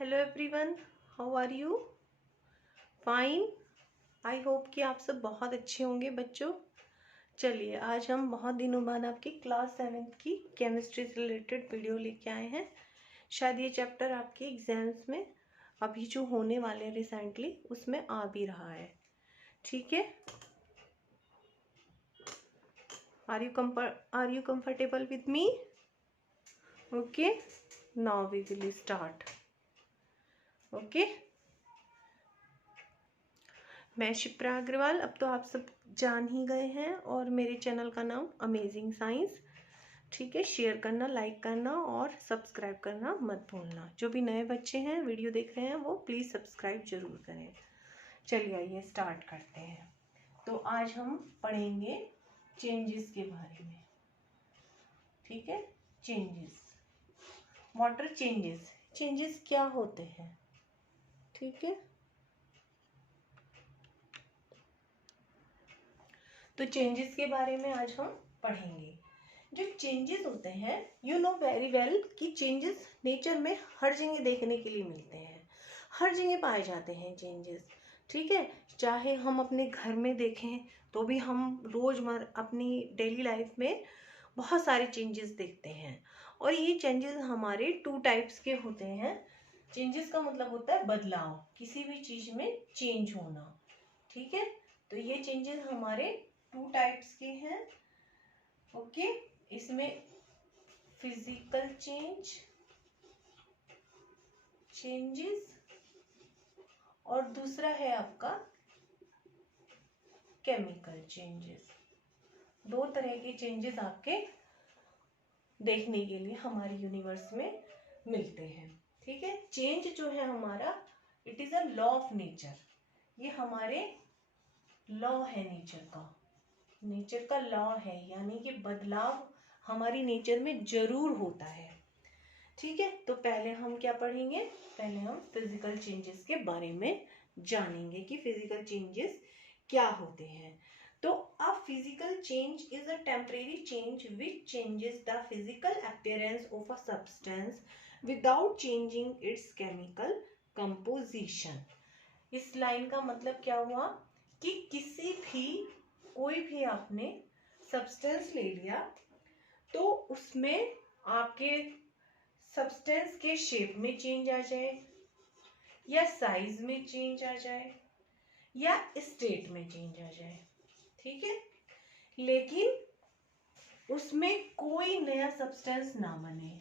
Hello everyone, how are you? Fine. I hope कि आप सब बहुत अच्छे होंगे बच्चों। चलिए, आज हम बहुत दिनों बाद आपकी क्लास 7th की केमिस्ट्री से रिलेटेड वीडियो लेके आए हैं। शायद ये चैप्टर आपके एग्जाम्स में अभी जो होने वाले हैं रिसेंटली उसमें आ भी रहा है। ठीक है, are you comfortable with me? Okay, now we will start. Okay, मैं शिप्रा अग्रवाल। अब तो आप सब जान ही गए हैं, और मेरे चैनल का नाम अमेजिंग साइंस। ठीक है, शेयर करना, लाइक करना और सब्सक्राइब करना मत भूलना। जो भी नए बच्चे हैं वीडियो देख रहे हैं वो प्लीज़ सब्सक्राइब जरूर करें। चलिए आइए स्टार्ट करते हैं। तो आज हम पढ़ेंगे चेंजेस के बारे में। ठीक है, चेंजेस, वाटर चेंजेस। चेंजेस क्या होते हैं? ठीक है, तो चेंजेस के बारे में आज हम पढ़ेंगे। जो चेंजेस होते हैं, यू नो वेरी वेल कि चेंजेस नेचर में हर जगह देखने के लिए मिलते हैं, हर जगह पाए जाते हैं चेंजेस। ठीक है, चाहे हम अपने घर में देखें तो भी हम रोज़मर्रा अपनी डेली लाइफ में बहुत सारे चेंजेस देखते हैं। और ये चेंजेस हमारे 2 टाइप्स के होते हैं। चेंजेस का मतलब होता है बदलाव, किसी भी चीज़ में चेंज होना। ठीक है, तो ये चेंजेस हमारे 2 टाइप्स के हैं। ओके, इसमें फिजिकल चेंजेस और दूसरा है आपका केमिकल चेंजेस। 2 तरह के चेंजेस आपके देखने के लिए हमारे यूनिवर्स में मिलते हैं। ठीक है, चेंज जो है हमारा, it is a law of nature. ये हमारे लॉ है नेचर का लॉ है, यानी कि बदलाव हमारी नेचर में जरूर होता है। ठीक है, तो पहले हम क्या पढ़ेंगे? पहले हम फिजिकल चेंजेस के बारे में जानेंगे कि फिजिकल चेंजेस क्या होते हैं। तो a physical change is a temporary change which changes the physical appearance of a substance without changing it's chemical composition. इस लाइन का मतलब क्या हुआ कि कोई भी आपने सब्सटेंस ले लिया तो उसमें आपके सब्सटेंस के शेप में चेंज आ जाए, या साइज में चेंज आ जाए, या स्टेट में चेंज आ जाए। ठीक है, लेकिन उसमें कोई नया सब्सटेंस ना बने,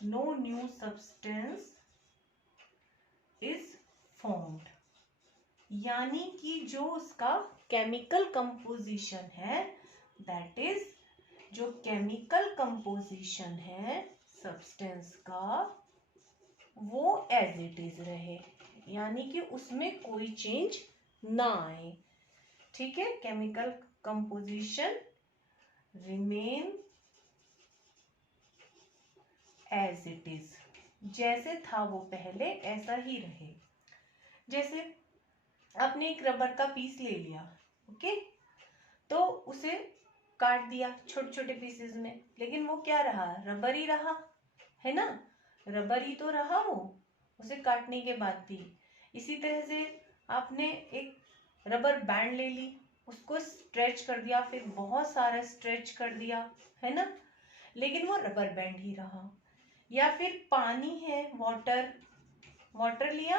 no new substance is formed, यानी कि जो उसका केमिकल कंपोजिशन है, दैट इज जो केमिकल कंपोजिशन है सब्सटेंस का, वो एज इट इज रहे, यानी कि उसमें कोई चेंज ना आए। ठीक है, chemical composition remain as it is, जैसे था वो पहले ऐसा ही रहे। जैसे आपने एक रबर का पीस ले लिया, ओके, तो उसे काट दिया छोटे छोटे पीसेस में, लेकिन वो क्या रहा? रबर ही रहा, है ना? रबर ही तो रहा वो, उसे काटने के बाद भी। इसी तरह से आपने एक रबर बैंड ले ली, उसको स्ट्रेच कर दिया, फिर बहुत सारा स्ट्रेच कर दिया, है ना, लेकिन वो रबर बैंड ही रहा। या फिर पानी है, वाटर लिया,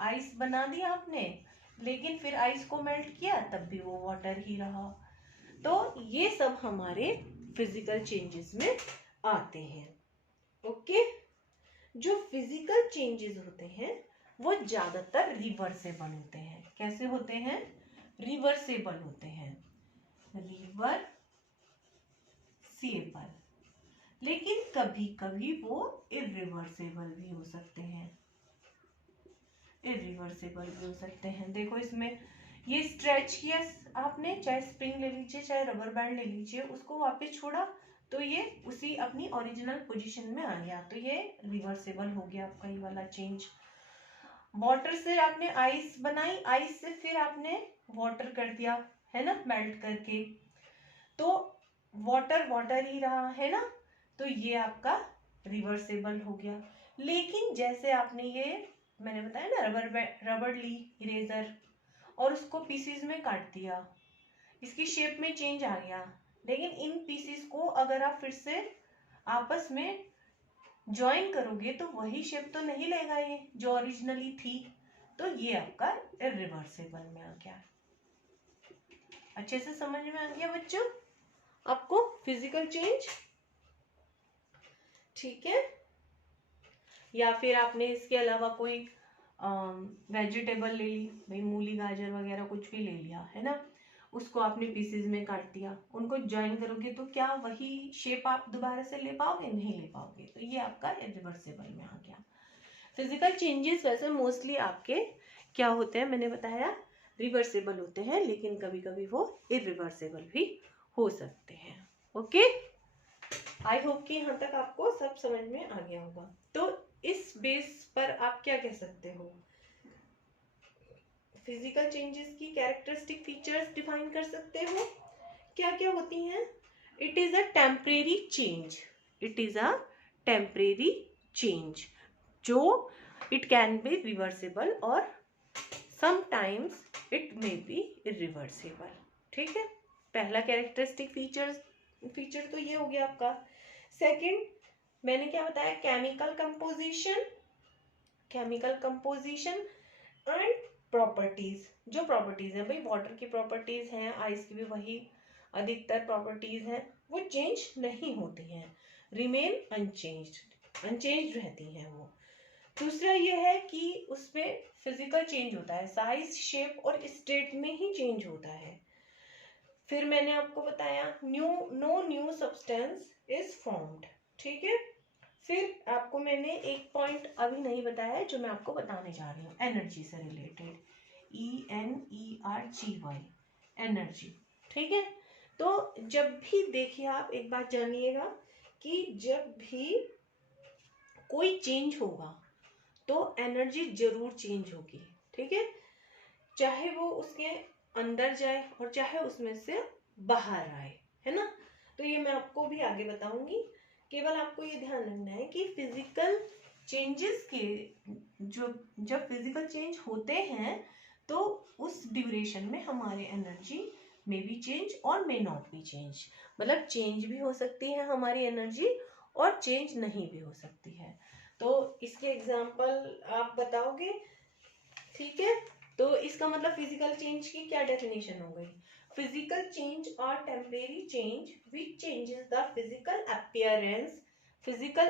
आइस बना दिया आपने, लेकिन फिर आइस को मेल्ट किया, तब भी वो वाटर ही रहा। तो ये सब हमारे फिजिकल चेंजेस में आते हैं। ओके, जो फिजिकल चेंजेस होते हैं वो ज्यादातर रिवर्सेबल होते हैं। कैसे होते हैं? रिवर्सेबल होते हैं, रिवर्सेबल। लेकिन कभी कभी वो इरिवर्सेबल भी हो सकते हैं, देखो इसमें ये स्ट्रेच किया आपने, चाहे स्प्रिंग ले लीजिए चाहे रबर बैंड ले लीजिए, उसको वापस छोड़ा तो ये उसी अपनी ओरिजिनल पोजीशन में आ गया, तो ये रिवर्सेबल हो गया आपका ये वाला चेंज। वाटर से आपने आइस बनाई, आइस से फिर आपने वाटर कर दिया, है ना, मेल्ट करके, तो वाटर ही रहा, है ना, तो ये आपका रिवर्सेबल हो गया। लेकिन जैसे आपने ये मैंने बताया ना रबर ली इरेजर, और उसको पीसीज में काट दिया, इसकी शेप में चेंज आ गया, लेकिन इन पीसीज को अगर आप फिर से आपस में ज्वाइन करोगे तो वही शेप तो नहीं लेगा ये जो ओरिजिनली थी, तो ये आपका इरिवर्सिबल में आ गया। अच्छे से समझ में आ गया बच्चों आपको फिजिकल चेंज? ठीक है। या फिर आपने इसके अलावा कोई वेजिटेबल ले ली, भाई मूली गाजर वगैरह कुछ भी ले लिया है ना, उसको आपने पीसेस में काट दिया, उनको ज्वाइन करोगे तो क्या वही शेप आप दोबारा से ले पाओगे? नहीं ले पाओगे, तो ये आपका इरिवर्सिबल में आ गया। फिजिकल चेंजेस वैसे मोस्टली आपके क्या होते हैं, मैंने बताया रिवर्सिबल होते हैं, लेकिन कभी कभी वो इरिवर्सिबल भी हो सकते हैं। ओके, आई होप कि यहाँ तक आपको सब समझ में आ गया होगा। तो इस बेस पर आप क्या कह सकते हो, फिजिकल चेंजेस की कैरेक्टरिस्टिक फीचर्स डिफाइन कर सकते हो, क्या क्या होती हैं? It is a temporary change, it is a temporary change, जो इट कैन बी रिवर्सिबल और sometimes it may be irreversible. ठीक है, पहला कैरेक्टरिस्टिक फीचर तो ये हो गया आपका। सेकंड मैंने क्या बताया, केमिकल कंपोजिशन एंड प्रॉपर्टीज। जो प्रॉपर्टीज हैं भाई, वाटर की प्रॉपर्टीज हैं, आइस की भी वही अधिकतर प्रॉपर्टीज हैं, वो चेंज नहीं होती हैं, रिमेन अनचेंज्ड रहती हैं वो। दूसरा ये है कि उसमें फिजिकल चेंज होता है, साइज शेप और स्टेट में ही चेंज होता है। फिर मैंने आपको बताया no new substance is formed. ठीक है, फिर आपको मैंने एक पॉइंट अभी नहीं बताया जो मैं आपको बताने जा रही हूँ, एनर्जी से रिलेटेड, ENERGY, एनर्जी। ठीक है, तो जब भी देखिए आप एक बात जानिएगा कि जब भी कोई चेंज होगा तो एनर्जी जरूर चेंज होगी। ठीक है, चाहे वो उसके अंदर जाए और चाहे उसमें से बाहर आए, है ना। तो ये मैं आपको भी आगे बताऊंगी, केवल आपको ये ध्यान रखना है कि फिजिकल चेंजेस के जब फिजिकल चेंज होते हैं तो उस ड्यूरेशन में हमारे एनर्जी मे बी चेंज और मे नॉट बी चेंज, मतलब चेंज भी हो सकती है हमारी एनर्जी और चेंज नहीं भी हो सकती है। तो इसके एग्जाम्पल आप बताओगे? ठीक है, तो इसका मतलब फिजिकल चेंज की क्या डेफिनेशन हो गई, फिजिकल चेंज और temporary change which changes the physical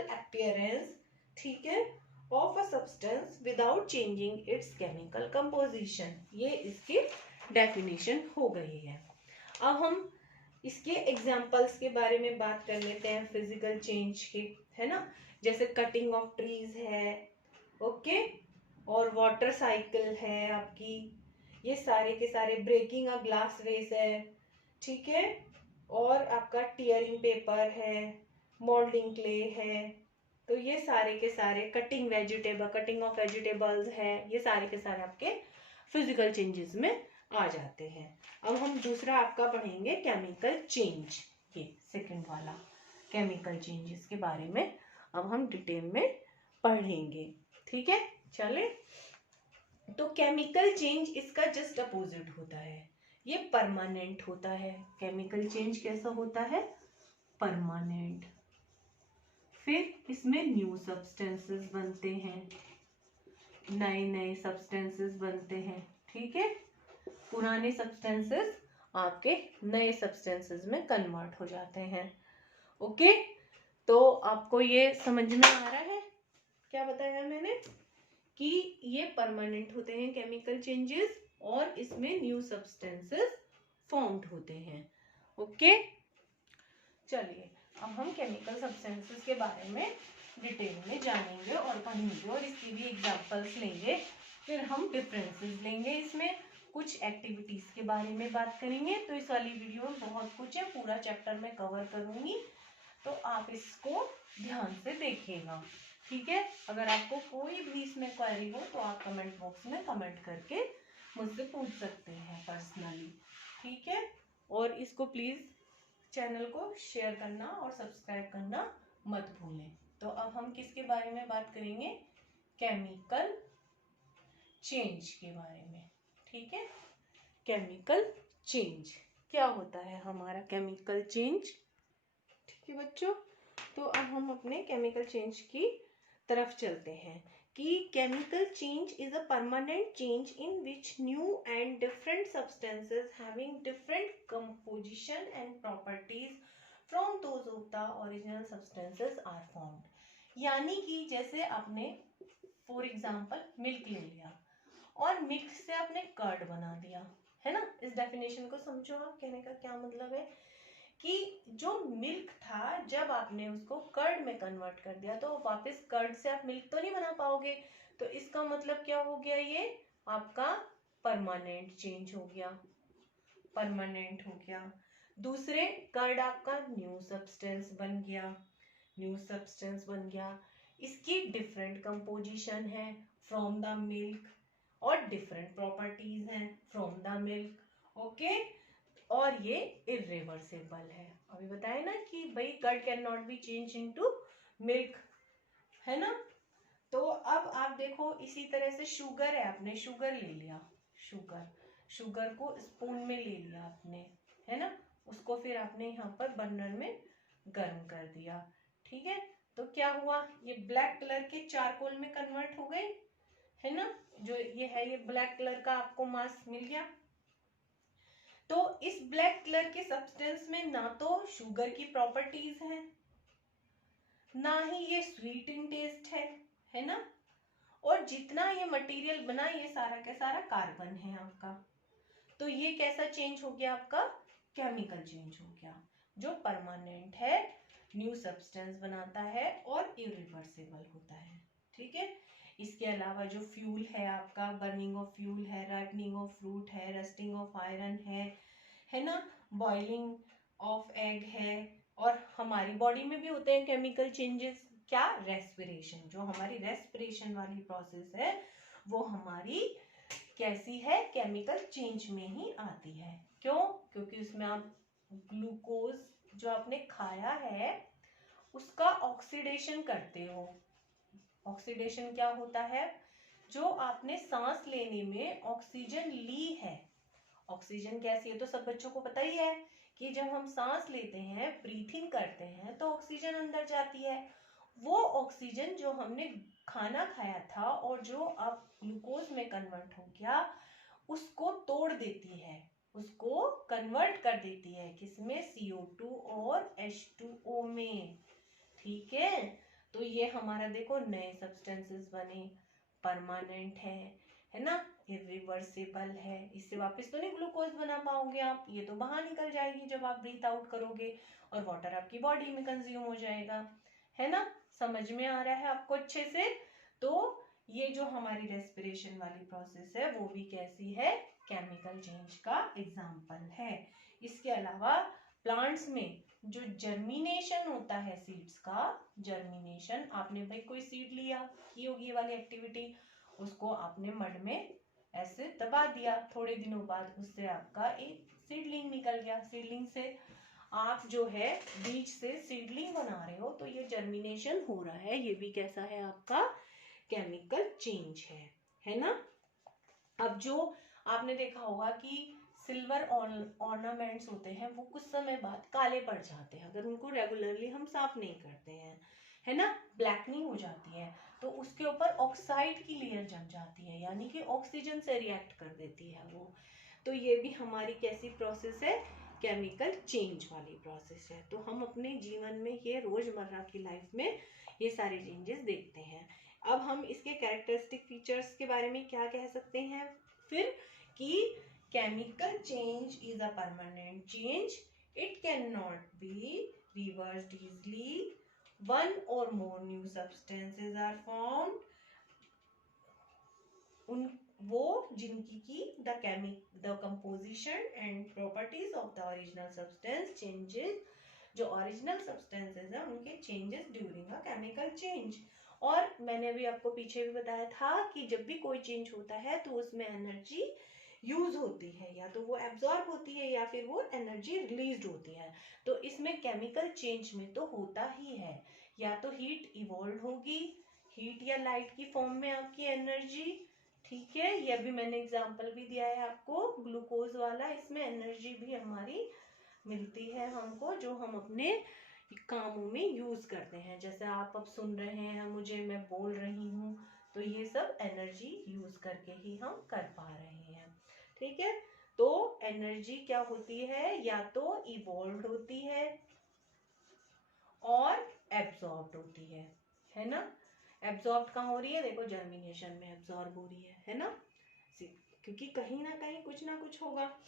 appearance, ठीक है, of a substance without changing it's chemical composition. ये इसकी डेफिनेशन हो गई है। अब हम इसके एग्जाम्पल्स के बारे में बात कर लेते हैं फिजिकल चेंज के, है ना। जैसे कटिंग ऑफ ट्रीज है, ओके, और वाटर साइकिल है आपकी, ये सारे के सारे, ब्रेकिंग अ ग्लास वेस है, ठीक है, और आपका टीयरिंग पेपर है, मोल्डिंग क्ले है, तो ये सारे के सारे, कटिंग ऑफ वेजिटेबल्स है, ये सारे के सारे आपके फिजिकल चेंजेस में आ जाते हैं। अब हम दूसरा आपका पढ़ेंगे केमिकल चेंज, ये सेकंड वाला केमिकल चेंजेस के बारे में अब हम डिटेल में पढ़ेंगे। ठीक है, चले। तो केमिकल चेंज इसका जस्ट अपोजिट होता है, ये परमानेंट होता है। केमिकल चेंज कैसा होता है? परमानेंट। फिर इसमें न्यू सब्सटेंसेस बनते हैं, नए नए सब्सटेंसेस बनते हैं। ठीक है, पुराने सब्सटेंसेस आपके नए सब्सटेंसेस में कन्वर्ट हो जाते हैं। ओके, तो आपको ये समझ में आ रहा है क्या बताया मैंने, कि ये परमानेंट होते हैं केमिकल चेंजेस और इसमें न्यू सब्सटेंसेस फॉर्म्ड होते हैं। ओके, चलिए अब हम केमिकल सब्सटेंसेस के बारे में डिटेल में जानेंगे और पढ़ेंगे और इसकी भी एग्जांपल्स लेंगे, फिर हम डिफरेंसेस लेंगे, इसमें कुछ एक्टिविटीज के बारे में बात करेंगे। तो इस वाली वीडियो में बहुत कुछ है, पूरा चैप्टर मैं कवर करूंगी, तो आप इसको ध्यान से देखिएगा। ठीक है, अगर आपको कोई भी इसमें क्वेरी हो तो आप कमेंट बॉक्स में कमेंट करके मुझसे पूछ सकते हैं पर्सनली। ठीक है, और इसको प्लीज चैनल को शेयर करना और सब्सक्राइब करना मत भूलें। तो अब हम किसके बारे में बात करेंगे? केमिकल चेंज के बारे में, ठीक है। केमिकल चेंज क्या होता है हमारा केमिकल चेंज, ठीक है बच्चों। तो अब हम अपने केमिकल चेंज की तरफ चलते हैं कि chemical change is a permanent change in which new and different substances having different composition and properties from those of the original substances are formed. यानी कि जैसे आपने फॉर एग्जांपल मिल्क ले लिया और मिल्क से आपने कर्ड बना दिया, है ना। इस डेफिनेशन को समझो आप, कहने का क्या मतलब है कि जो मिल्क था जब आपने उसको कर्ड में कन्वर्ट कर दिया तो वापस कर्ड से आप मिल्क तो नहीं बना पाओगे। तो इसका मतलब क्या हो गया, ये आपका परमानेंट चेंज हो गया, परमानेंट हो गया। दूसरे कर्ड आपका न्यू सब्सटेंस बन गया, न्यू सब्सटेंस बन गया। इसकी डिफरेंट कंपोजिशन है फ्रॉम द मिल्क और डिफरेंट प्रॉपर्टीज हैं फ्रॉम द मिल्क, ओके। और ये इरिवर्सिबल है। अभी बताया ना कि भाई curd can not be change into milk, है ना। तो अब आप देखो इसी तरह से शुगर है, आपने शुगर ले लिया, शुगर को स्पून में ले लिया आपने, है ना। उसको फिर आपने यहाँ पर बर्नर में गर्म कर दिया, ठीक है। तो क्या हुआ, ये ब्लैक कलर के चारकोल में कन्वर्ट हो गए, है ना। जो ये है ये ब्लैक कलर का आपको मास मिल गया। तो इस ब्लैक कलर के सब्सटेंस में ना तो शुगर की प्रॉपर्टीज है, ना ही ये स्वीट इन टेस्ट है ना। और जितना ये मटेरियल बना ये सारा का सारा कार्बन है आपका। तो ये कैसा चेंज हो गया आपका, केमिकल चेंज हो गया, जो परमानेंट है, न्यू सब्सटेंस बनाता है और इरिवर्सिबल होता है, ठीक है। इसके अलावा जो फ्यूल है आपका, बर्निंग ऑफ फ्यूल है, राइपनिंग ऑफ फ्रूट है, रस्टिंग ऑफ आयरन है ना, बॉइलिंग ऑफ एग है। और हमारी बॉडी में भी होते हैं केमिकल चेंजेस, क्या, रेस्पिरेशन। जो हमारी रेस्पिरेशन वाली प्रोसेस है वो हमारी कैसी है, केमिकल चेंज में ही आती है। क्यों, क्योंकि उसमें आप ग्लूकोज जो आपने खाया है उसका ऑक्सीडेशन करते हो। ऑक्सीडेशन क्या होता है, जो आपने सांस लेने में ऑक्सीजन ली है। ऑक्सीजन कैसी है तो सब बच्चों को पता ही है कि जब हम सांस लेते हैं, ब्रीथिंग करते हैं तो ऑक्सीजन अंदर जाती है। वो ऑक्सीजन जो हमने खाना खाया था और जो अब ग्लूकोज में कन्वर्ट हो गया, उसको तोड़ देती है, उसको कन्वर्ट कर देती है किसमें, CO2 और H2O में, ठीक है। तो ये हमारा देखो नए सब्सटेंसेस बने, परमानेंट है ना, इरिवर्सिबल है। इससे वापस तो नहीं ग्लूकोज बना पाओगे आप, ये तो बाहर निकल जाएगी जब आप ब्रीथ आउट करोगे और वाटर आपकी बॉडी में कंज्यूम हो जाएगा, है ना। समझ में आ रहा है आपको अच्छे से। तो ये जो हमारी रेस्पिरेशन वाली प्रोसेस है वो भी कैसी है, केमिकल चेंज का एग्जाम्पल है। इसके अलावा प्लांट्स में जो जर्मिनेशन होता है सीड्स का, जर्मिनेशन, आपने भाई कोई सीड लिया, की होगी ये वाली एक्टिविटी, उसको आपने मड में ऐसे दबा दिया, थोड़े दिनों बाद उससे आपका एक सीडलिंग निकल गया। सीडलिंग से आप जो है बीज से सीडलिंग बना रहे हो, तो ये जर्मिनेशन हो रहा है, ये भी कैसा है आपका, केमिकल चेंज है ना। अब जो आपने देखा होगा कि सिल्वर ऑर्नामेंट्स होते हैं वो कुछ समय बाद काले पड़ जाते हैं अगर उनको रेगुलरली हम साफ नहीं करते हैं, है ना, ब्लैकनिंग हो जाती है। तो उसके ऊपर ऑक्साइड की लेयर जम जाती है, यानी कि ऑक्सीजन से रिएक्ट कर देती है वो। तो ये भी हमारी कैसी प्रोसेस है, केमिकल चेंज वाली प्रोसेस है। तो हम अपने जीवन में ये रोजमर्रा की लाइफ में ये सारे चेंजेस देखते हैं। अब हम इसके कैरेक्टरिस्टिक फीचर्स के बारे में क्या कह सकते हैं फिर, कि chemical change is a permanent change. It cannot be reversed easily. One or more new substances are formed. उन वो जिनकी की the composition and properties of the original substance changes, जो ओरिजिनल सब्सटेंसेस हैं उनके changes during a chemical change. और मैंने अभी आपको पीछे भी बताया था कि जब भी कोई चेंज होता है तो उसमें एनर्जी यूज होती है, या तो वो एब्जॉर्ब होती है या फिर वो एनर्जी रिलीज होती है। तो इसमें केमिकल चेंज में तो होता ही है, या तो हीट इवॉल्व होगी, हीट या लाइट की फॉर्म में आपकी एनर्जी ठीक है, ये अभी मैंने एग्जांपल भी दिया है आपको ग्लूकोज वाला, इसमें एनर्जी भी हमारी मिलती है हमको, जो हम अपने कामों में यूज करते हैं। जैसे आप अब सुन रहे हैं मुझे, मैं बोल रही हूँ, तो ये सब एनर्जी यूज करके ही हम कर पा रहे हैं। ठीक है, तो एनर्जी क्या होती है, या तो इवॉल्व होती है और एब्जॉर्ब होती है ना। एब्जॉर्ब कहाँ हो रही है, देखो जर्मिनेशन में एब्जॉर्ब हो रही है ना, क्योंकि कहीं ना कहीं कुछ ना कुछ होगा।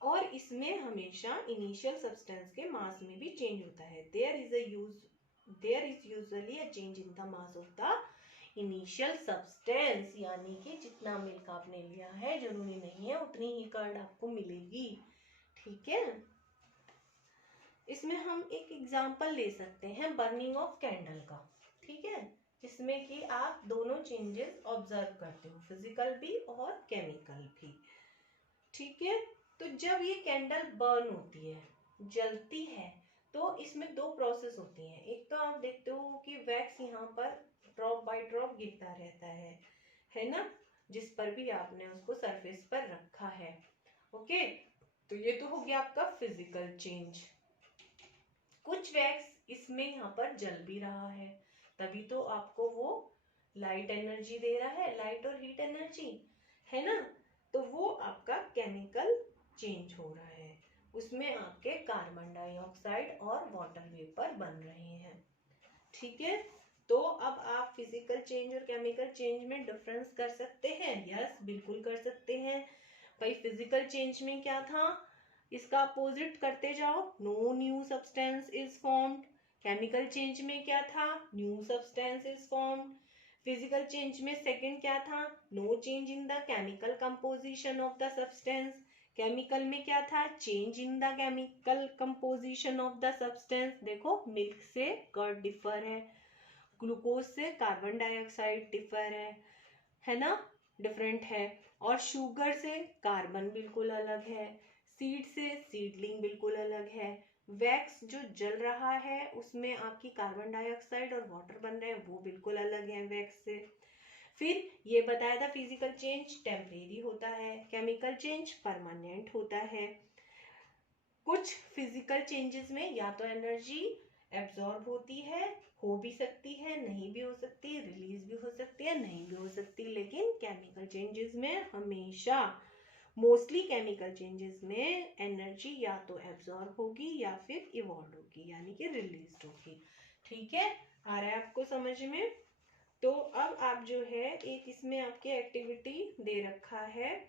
और इसमें हमेशा इनिशियल सब्सटेंस के मास में भी चेंज होता है। There is usually a change in the mass of the initial substance, यानी कि जितना मिल्क आपने लिया है जरूरी नहीं है उतनी ही कर्ड आपको मिलेगी। ठीक है, इसमें हम एक एग्जांपल ले सकते हैं बर्निंग ऑफ कैंडल का। ठीक है, जिसमें कि आप दोनों चेंजेस ऑब्जर्व करते हो, फिजिकल भी और केमिकल भी। ठीक है, तो जब ये कैंडल बर्न होती है, जलती है, तो इसमें दो प्रोसेस होती हैं। एक तो आप देखते हो कि वैक्स यहाँ पर ड्रॉप बाय ड्रॉप गिरता रहता है ना, जिस पर भी आपने उसको सरफेस पर रखा है। ओके, तो ये तो हो गया आपका फिजिकल चेंज। कुछ वैक्स इसमें यहाँ पर जल भी रहा है, तभी तो आपको वो लाइट एनर्जी दे रहा है, लाइट और हीट एनर्जी, है ना। तो वो आपका केमिकल चेंज हो रहा है, उसमें आपके कार्बन डाइऑक्साइड और वाटर वेपर बन रहे हैं। ठीक है, तो अब आप फिजिकल चेंज और केमिकल चेंज में डिफरेंस कर सकते हैं। यस, बिल्कुल कर सकते हैं भाई। फिजिकल चेंज में क्या था, इसका अपोजिट करते जाओ, no new substance is formed. Chemical change में क्या था, new substance is formed. Physical change में सेकंड क्या था, no change in the chemical composition of the substance. Chemical में क्या था, change in the chemical composition of the substance. देखो, मिल्क से कर्ड डिफर है, ग्लूकोज से कार्बन डाइऑक्साइड डिफर है ना, डिफरेंट है। और शुगर से कार्बन बिल्कुल अलग है, सीड से सीडलिंग बिल्कुल अलग है। वैक्स जो जल रहा है उसमें आपकी कार्बन डाइऑक्साइड और वाटर बन रहे हैं, वो बिल्कुल अलग है वैक्स से। फिर ये बताया था फिजिकल चेंज टेम्परेरी होता है, केमिकल चेंज परमानेंट होता है। कुछ फिजिकल चेंजेस में या तो एनर्जी एब्जॉर्ब होती है, हो भी सकती है, नहीं भी हो सकती, रिलीज भी हो सकती है, नहीं भी हो सकती। लेकिन केमिकल चेंजेस में हमेशा, मोस्टली केमिकल चेंजेस में एनर्जी या तो एब्जॉर्ब होगी या फिर इवॉल्व होगी, यानी कि रिलीज होगी। ठीक है, आ रहा है आपको समझ में। तो अब आप जो है एक इसमें आपके एक्टिविटी दे रखा है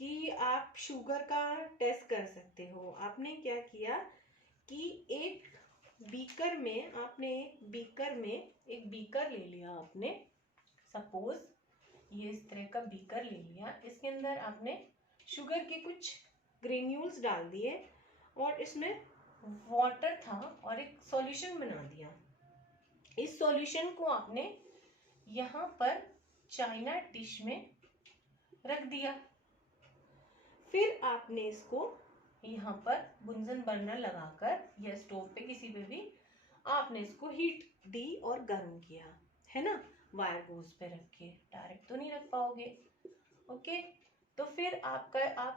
कि आप शुगर का टेस्ट कर सकते हो। आपने क्या किया कि एक बीकर में एक बीकर ले लिया आपने, सपोज ये इस तरह का बीकर ले लिया, इसके अंदर आपने शुगर के कुछ ग्रेन्यूल्स डाल दिए और इसमें वाटर था और एक सॉल्यूशन बना दिया। इस सॉल्यूशन को आपने यहाँ पर चाइना डिश में रख दिया। फिर आपने इसको यहाँ पर बुंजन बर्नर लगाकर या स्टोव पे किसी पे भी आपने इसको हीट दी और गर्म किया, है ना, वायर गोज पे रख के, डायरेक्ट तो नहीं रख पाओगे। ओके, तो फिर आप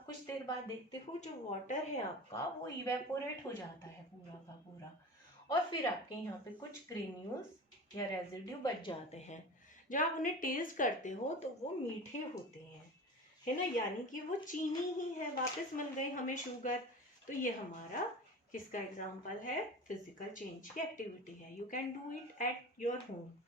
कुछ देर बाद देखते हो जो वाटर है आपका वो इवेपोरेट हो जाता है पूरा का पूरा, और फिर आपके यहाँ पे कुछ ग्रेन्यूल्स या रेजिड्यू बच जाते हैं। जब आप उन्हें टेस्ट करते हो तो वो मीठे होते हैं, है ना, यानी कि वो चीनी ही है, वापस मिल गई हमें शुगर। तो ये हमारा किसका एग्जाम्पल है, फिजिकल चेंज की एक्टिविटी है। You can do it at your home.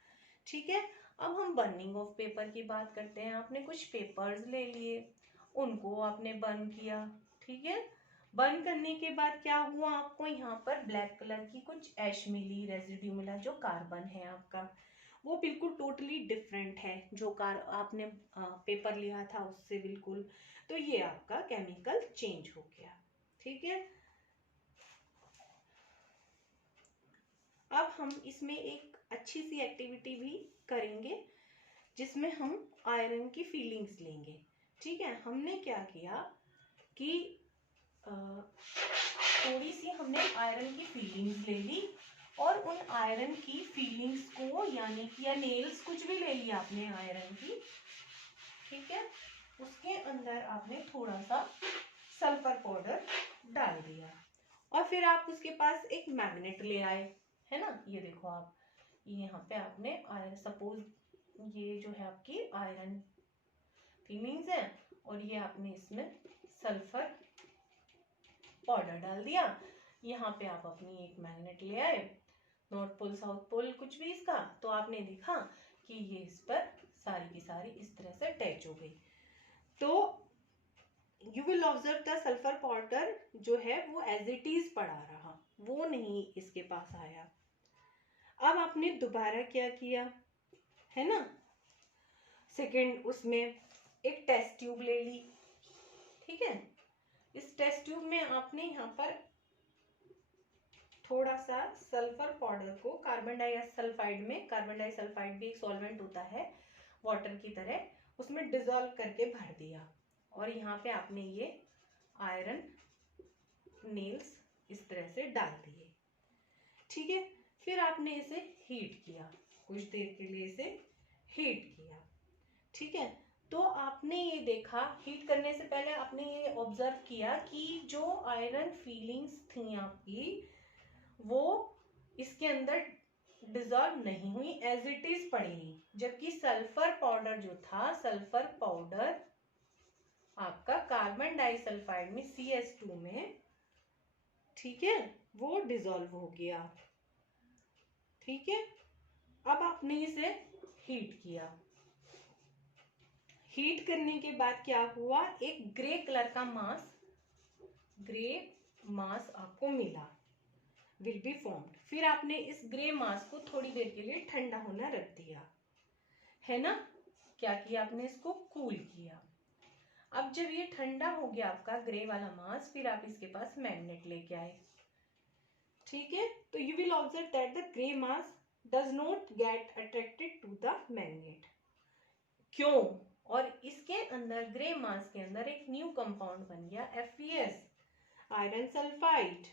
ठीक है, अब हम बर्निंग ऑफ पेपर की बात करते हैं। आपने कुछ पेपर्स ले लिए, उनको आपने बर्न किया। ठीक है, बर्न करने के बाद क्या हुआ, आपको यहाँ पर ब्लैक कलर की कुछ ऐश मिली, रेजिड्यू मिला, जो कार्बन है आपका, वो बिल्कुल टोटली डिफरेंट है जो आपने पेपर लिया था उससे बिल्कुल। तो ये आपका केमिकल चेंज हो गया। ठीक है, अब हम इसमें एक अच्छी सी एक्टिविटी भी करेंगे जिसमें हम आयरन की फीलिंग्स लेंगे। ठीक है, हमने क्या किया कि थोड़ी सी हमने आयरन की फीलिंग्स ले ली और उन आयरन की फीलिंग्स को, यानी कि या नेल्स कुछ भी ले लिया आपने आयरन की, ठीक है, उसके अंदर आपने थोड़ा सा सल्फर पाउडर डाल दिया और फिर आप उसके पास एक मैग्नेट ले आए, है ना। ये देखो आप, यहाँ पे आपने आयरन, सपोज ये जो है आपकी आयरन फीलिंग्स है और ये आपने इसमें सल्फर पाउडर डाल दिया। यहाँ पे आप अपनी एक मैग्नेट ले आए, नॉर्थ पोल साउथ पोल कुछ भी इसका, तो आपने देखा कि ये इस पर सारी की सारी इस तरह से अटैच हो गई। तो you will observe the sulphur powder जो है वो एज इट इज पड़ा रहा, वो नहीं इसके पास आया। अब आपने दोबारा क्या किया, है ना, सेकेंड उसमें एक टेस्ट ट्यूब ले ली, ठीक है। इस टेस्ट ट्यूब में आपने यहाँ पर थोड़ा सा सल्फर पाउडर को कार्बन डाइसल्फाइड में, कार्बन डाइसल्फाइड भी एक सॉल्वेंट होता है वाटर की तरह, उसमें डिजोल्व करके भर दिया और यहाँ पे आपने ये आयरन नेल्स इस तरह से डाल दिए, ठीक है। फिर आपने इसे हीट किया, कुछ देर के लिए इसे हीट किया, ठीक है। तो आपने ये देखा, हीट करने से पहले आपने ये ऑब्जर्व किया कि जो आयरन फीलिंग्स थी आपकी वो इसके अंदर डिजॉल्व नहीं हुई, एज इट इज पड़ी रही, जबकि सल्फर पाउडर जो था, सल्फर पाउडर आपका कार्बन डाइसल्फाइड में CH2 में, ठीक है, वो डिजॉल्व हो गया, ठीक है। अब आपने इसे हीट किया, हीट करने के बाद क्या हुआ, एक ग्रे कलर का मास, ग्रे मास आपको मिला, विल बी फॉर्म्ड। फिर आपने इस ग्रे मास को थोड़ी देर के लिए ठंडा होना रख दिया, है ना। क्या किया आपने, इसको कूल किया। अब जब ये ठंडा हो गया आपका ग्रे वाला मास, फिर आप इसके पास मैग्नेट लेके आए, ठीक है। तो you will observe that the grey mass does not get attracted to the magnet. क्यों, और इसके अंदर ग्रे मास के अंदर एक न्यू कंपाउंड बन गया FeS, आयरन सल्फाइड,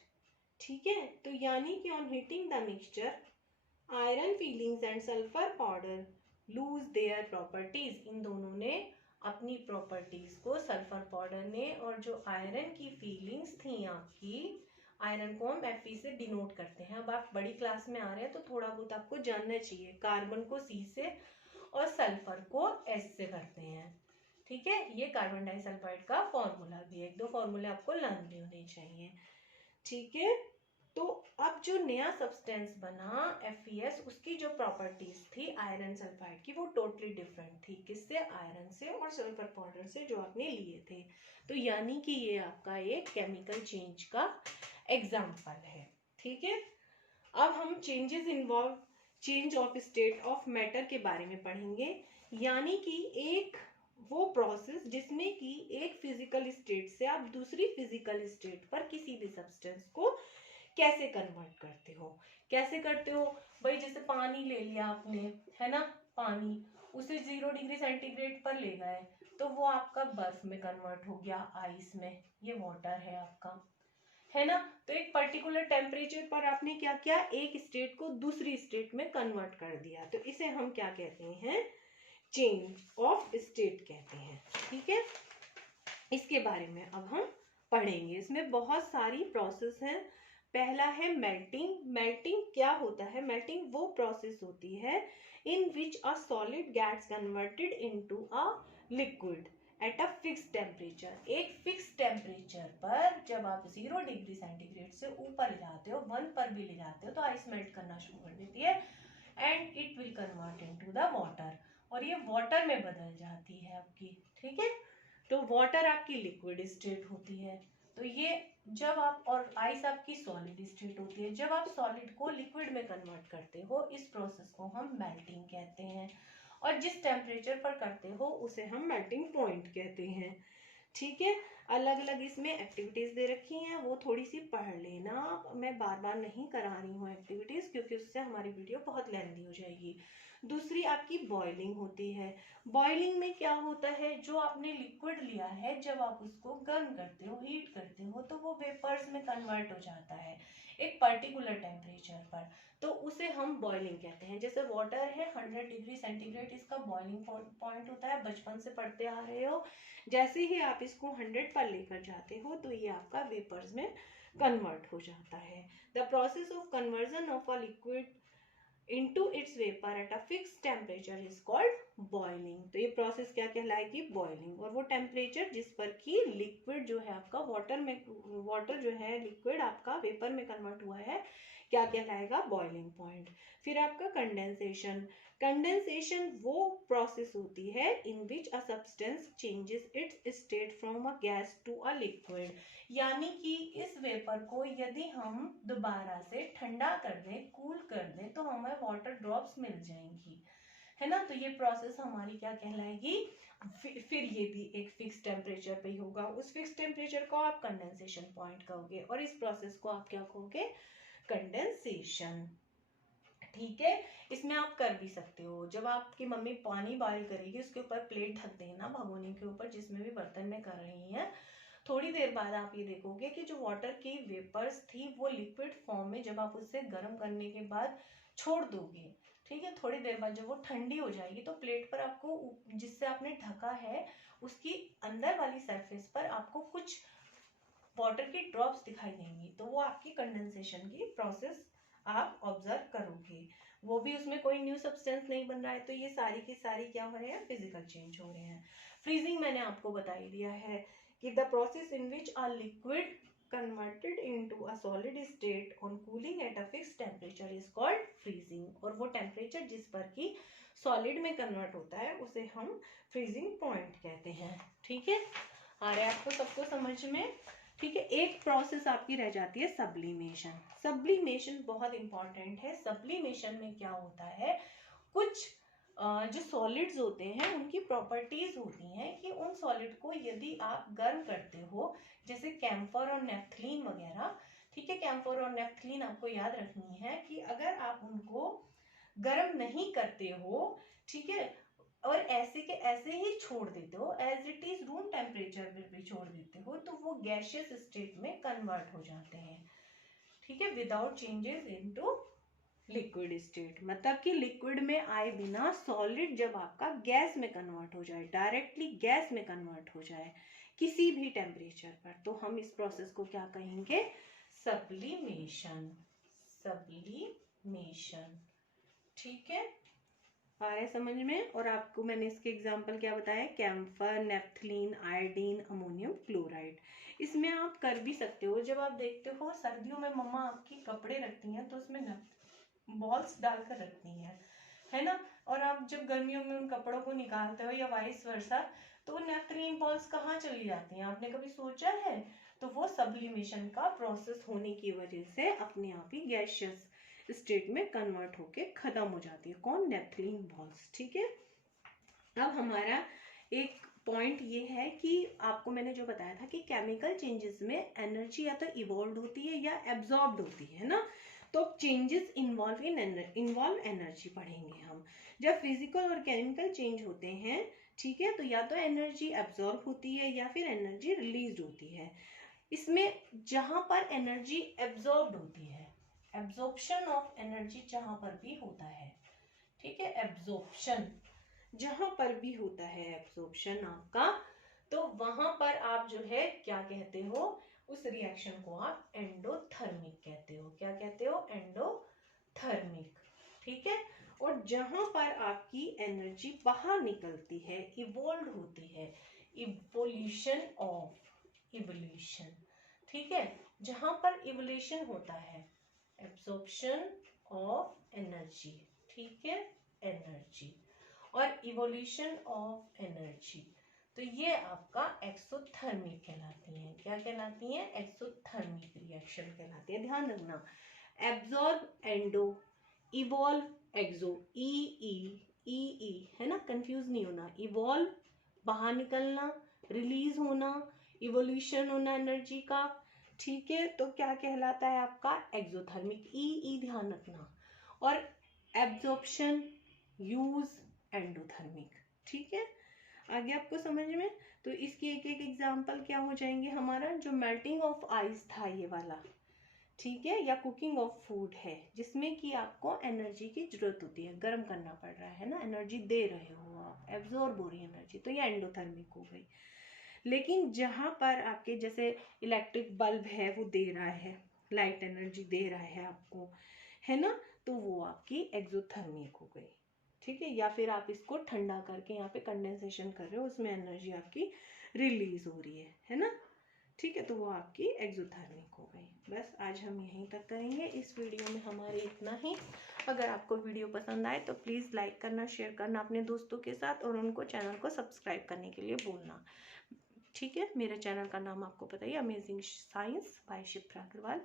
ठीक है। तो यानी कि on heating the mixture iron filings and sulphur powder lose their properties, इन दोनों ने अपनी प्रॉपर्टीज को, सल्फर पाउडर ने और जो आयरन की फीलिंग्स थी आपकी, आयरन को हम Fe से डिनोट करते हैं। अब आप बड़ी क्लास में आ रहे हैं तो थोड़ा बहुत आपको जानना चाहिए, कार्बन को C से और सल्फर को S से करते हैं, ठीक है। ये कार्बन डाइसल्फाइड का फॉर्मूला भी है, एक दो फॉर्मूले आपको लर्न होने चाहिए, ठीक है। तो अब जो नया सब्सटेंस बना FeS, उसकी जो प्रॉपर्टीज थी आयरन सल्फाइड की, वो टोटली डिफरेंट थी, किससे, आयरन से और सल्फर पाउडर से जो आपने लिए थे। तो यानी कि ये आपका एक केमिकल चेंज का एग्जाम्पल है, ठीक है। अब हम changes involve, change of state of matter के बारे में पढ़ेंगे, यानी कि एक वो प्रोसेस जिसमें कि एक फिजिकल स्टेट से आप दूसरी फिजिकल स्टेट पर किसी भी सब्सटेंस को कैसे कन्वर्ट करते हो। कैसे करते हो भाई, जैसे पानी ले लिया आपने, है ना, पानी उसे 0 डिग्री सेंटीग्रेड पर ले गए तो वो आपका बर्फ में कन्वर्ट हो गया, आइस में, ये वाटर है आपका, है ना। तो एक पर्टिकुलर टेम्परेचर पर आपने क्या किया, एक स्टेट को दूसरी स्टेट में कन्वर्ट कर दिया, तो इसे हम क्या कहते हैं, चेंज ऑफ स्टेट कहते हैं, ठीक है। इसके बारे में अब हम पढ़ेंगे, इसमें बहुत सारी प्रोसेस हैं। पहला है मेल्टिंग। मेल्टिंग क्या होता है, मेल्टिंग वो प्रोसेस होती है in which a solid gets converted into a liquid at a fix temperature. एक फिक्स टेम्परेचर पर जब आप 0 डिग्री सेंटीग्रेड से ऊपर ले जाते हो, 1 पर भी ले जाते हो, तो आइस मेल्ट करना शुरू कर देती है and it will convert into the water, और ये वाटर में बदल जाती है आपकी, ठीक है। तो वाटर आपकी लिक्विड स्टेट होती है, तो ये जब आप, और आइस आपकी सॉलिड स्टेट होती है, जब आप सॉलिड को लिक्विड में कन्वर्ट करते हो, इस प्रोसेस को हम मेल्टिंग कहते हैं, और जिस टेम्परेचर पर करते हो उसे हम मेल्टिंग पॉइंट कहते हैं, ठीक है। अलग अलग इसमें एक्टिविटीज दे रखी हैं, वो थोड़ी सी पढ़ लेना, मैं बार बार नहीं करा रही हूँ एक्टिविटीज, क्योंकि उससे हमारी वीडियो बहुत लेंथी हो जाएगी। दूसरी आपकी बॉइलिंग होती है। बॉइलिंग में क्या होता है, जो आपने लिक्विड लिया है, जब आप उसको गर्म करते हो, हीट करते हो, तो वो वेपर्स में कन्वर्ट हो जाता है। एक पर्टिकुलर टेम्परेचर पर, तो उसे हम बॉइलिंग कहते हैं। जैसे वाटर है 100 डिग्री सेंटीग्रेड इसका बॉइलिंग पॉइंट होता है, बचपन से पढ़ते आ रहे हो। जैसे ही आप इसको 100 पर लेकर जाते हो तो ये आपका वेपर्स में कन्वर्ट हो जाता है। The process of conversion of a liquid into its vapor at a fixed temperature is called boiling। तो ये प्रोसेस क्या कहलाएगी? बॉइलिंग। और वो टेम्परेचर जिस पर कि लिक्विड जो है आपका वाटर जो है लिक्विड आपका वेपर में कन्वर्ट हुआ है, क्या कहलाएगा? Boiling point. फिर आपका कंडेंसेशन। कंडेंसेशन वो प्रोसेस होती है in which a substance changes its state from a gas to a liquid. यानी कि इस वेपर को यदि हम दोबारा से ठंडा कर दें, कूल कर दें, तो हमें वाटर ड्रॉप्स मिल जाएंगी, है ना। तो ये प्रोसेस हमारी क्या कहलाएगी? फिर ये भी एक फिक्स टेम्परेचर पे ही होगा। उस फिक्स टेम्परेचर को आप कंडेंसेशन पॉइंट कहोगे और इस प्रोसेस को आप क्या कहोगे? कंडेंसेशन। ठीक है, इसमें आप कर भी सकते हो, जब आपकी मम्मी पानी बॉईल करेगी उसके ऊपर प्लेट ढक देना भगोने के ऊपर, जिसमें भी बर्तन में कर रही हैं। थोड़ी देर बाद आप ये देखोगे कि जो वाटर की वेपर्स थी वो लिक्विड फॉर्म में, जब आप उसे गर्म करने के बाद छोड़ दोगे, ठीक है, थोड़ी देर बाद जब वो ठंडी हो जाएगी तो प्लेट पर आपको जिससे आपने ढका है उसकी अंदर वाली सरफेस पर आपको कुछ वाटर की ड्रॉप्स दिखाई देंगी। तो वो आपकी कंडेंसेशन की प्रोसेस आप ऑब्जर्व करोगे। वो भी उसमें कोई न्यू सब्सटेंस नहीं बन रहा है, तो ये सारी की सारी क्या हो रहे हैं? फिजिकल चेंज हो रहे हैं। फ्रीजिंग मैंने आपको बता ही दिया है कि the process in which a liquid converted into a solid state on cooling at a fixed temperature is called freezing। और वो टेम्परेचर जिस पर कि सॉलिड में कन्वर्ट होता है उसे हम फ्रीजिंग पॉइंट कहते हैं। ठीक है, आ रहा है आपको सबको समझ में? ठीक है, एक प्रोसेस आपकी रह जाती है सब्लिमेशन। सब्लिमेशन बहुत इंपॉर्टेंट है। सब्लिमेशन में क्या होता है, कुछ जो सॉलिड्स होते हैं उनकी प्रॉपर्टीज होती हैं कि उन सॉलिड को यदि आप गर्म करते हो, जैसे कैम्फर और नेफ्थलीन वगैरह, ठीक है, कैम्फर और नेफ्थलीन आपको याद रखनी है कि अगर आप उनको गर्म नहीं करते हो, ठीक है, और ऐसे के ऐसे ही छोड़ देते हो, as it is room temperature पर भी छोड़ देते हो, तो वो गैशियस स्टेट में कन्वर्ट हो जाते हैं, ठीक है, without changes into liquid state. मतलब कि लिक्विड में आए बिना सॉलिड जब आपका गैस में कन्वर्ट हो जाए, डायरेक्टली गैस में कन्वर्ट हो जाए किसी भी टेम्परेचर पर, तो हम इस प्रोसेस को क्या कहेंगे? सब्लिमेशन। सब्लिमेशन, ठीक है, आ रहा है समझ में? और आपको मैंने इसके एग्जाम्पल क्या बताया? Camphor, naphthalene, iodine, ammonium chloride. इसमें आप कर भी सकते हो, जब आप देखते हो सर्दियों में मम्मा आपकी कपड़े रखती हैं तो उसमें बॉल्स डालकर रखती हैं, है ना, और आप जब गर्मियों में उन कपड़ों को निकालते हो या वाइस वर्सा, तो नेफ्थलीन बॉल्स कहाँ चली जाती हैं? आपने कभी सोचा है? तो वो सब्लिमेशन का प्रोसेस होने की वजह से अपने आप ही गैशियस स्टेट में कन्वर्ट होके खत्म हो जाती है। कौन? Naphthalene balls. ठीक है, अब हमारा एक पॉइंट ये है कि आपको मैंने जो बताया था कि केमिकल चेंजेस में एनर्जी या तो इवॉल्व होती है या एब्जॉर्ब्ड होती है ना। तो चेंजेस इन्वॉल्व एनर्जी पढ़ेंगे हम। जब फिजिकल और केमिकल चेंज होते हैं, ठीक है, तो या तो एनर्जी एब्जॉर्ब होती है या फिर एनर्जी रिलीज होती है। इसमें जहां पर एनर्जी एब्जॉर्ब होती है, एब्जॉर्प्शन ऑफ एनर्जी जहां पर भी होता है, ठीक है, एब्जॉर्प्शन जहां पर भी होता है, एब्जॉर्प्शन आपका, तो वहां पर आप जो है क्या कहते हो? उस रिएक्शन को आप एंडोथर्मिक कहते हो। क्या कहते हो? एंडोथर्मिक। ठीक है, और जहां पर आपकी एनर्जी बाहर निकलती है, इवोल्व होती है, इवोल्यूशन ऑफ इवोल्यूशन, ठीक है, जहां पर इवोल्यूशन होता है, एब्जॉर्प्शन ऑफ एनर्जी, ठीक है, एनर्जी और इवोल्यूशन ऑफ एनर्जी, तो ये आपका एक्सोथर्मिक कहलाती है। क्या कहलाती है? एक्सोथर्मिक रिएक्शन कहलाती है। ध्यान रखना, एब्जॉर्ब एंडो, इवॉल्व एक्सो, ई है ना, कंफ्यूज नहीं होना। इवॉल्व बाहर निकलना, रिलीज होना, इवोल्यूशन होना एनर्जी का, ठीक है, तो क्या कहलाता है आपका? एक्सोथर्मिक। ई ध्यान रखना। और एब्जॉर्प्शन, यूज, एंडोथर्मिक। ठीक है, आगे आपको समझ में? तो इसके एक एक एग्जाम्पल क्या हो जाएंगे हमारा? जो मेल्टिंग ऑफ आइस था ये वाला, ठीक है, या कुकिंग ऑफ फूड है जिसमें कि आपको एनर्जी की जरूरत होती है, गर्म करना पड़ रहा है ना, एनर्जी दे रहे हो आप, एब्जॉर्ब हो रही है एनर्जी, तो ये एंडोथर्मिक हो गई। लेकिन जहाँ पर आपके जैसे इलेक्ट्रिक बल्ब है वो दे रहा है, लाइट एनर्जी दे रहा है आपको, है ना, तो वो आपकी एक्सोथर्मिक हो गई। ठीक है, या फिर आप इसको ठंडा करके यहाँ पे कंडेंसेशन कर रहे हो, उसमें एनर्जी आपकी रिलीज हो रही है ना, ठीक है, तो वो आपकी एक्सोथर्मिक हो गई। बस आज हम यहीं तक करेंगे, इस वीडियो में हमारे इतना ही। अगर आपको वीडियो पसंद आए तो प्लीज़ लाइक करना, शेयर करना अपने दोस्तों के साथ, और उनको चैनल को सब्सक्राइब करने के लिए बोलना। ठीक है, मेरे चैनल का नाम आपको पता ही, amazing science by Shipra Agrawal,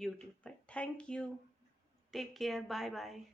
YouTube पर। Thank you, take care, bye bye.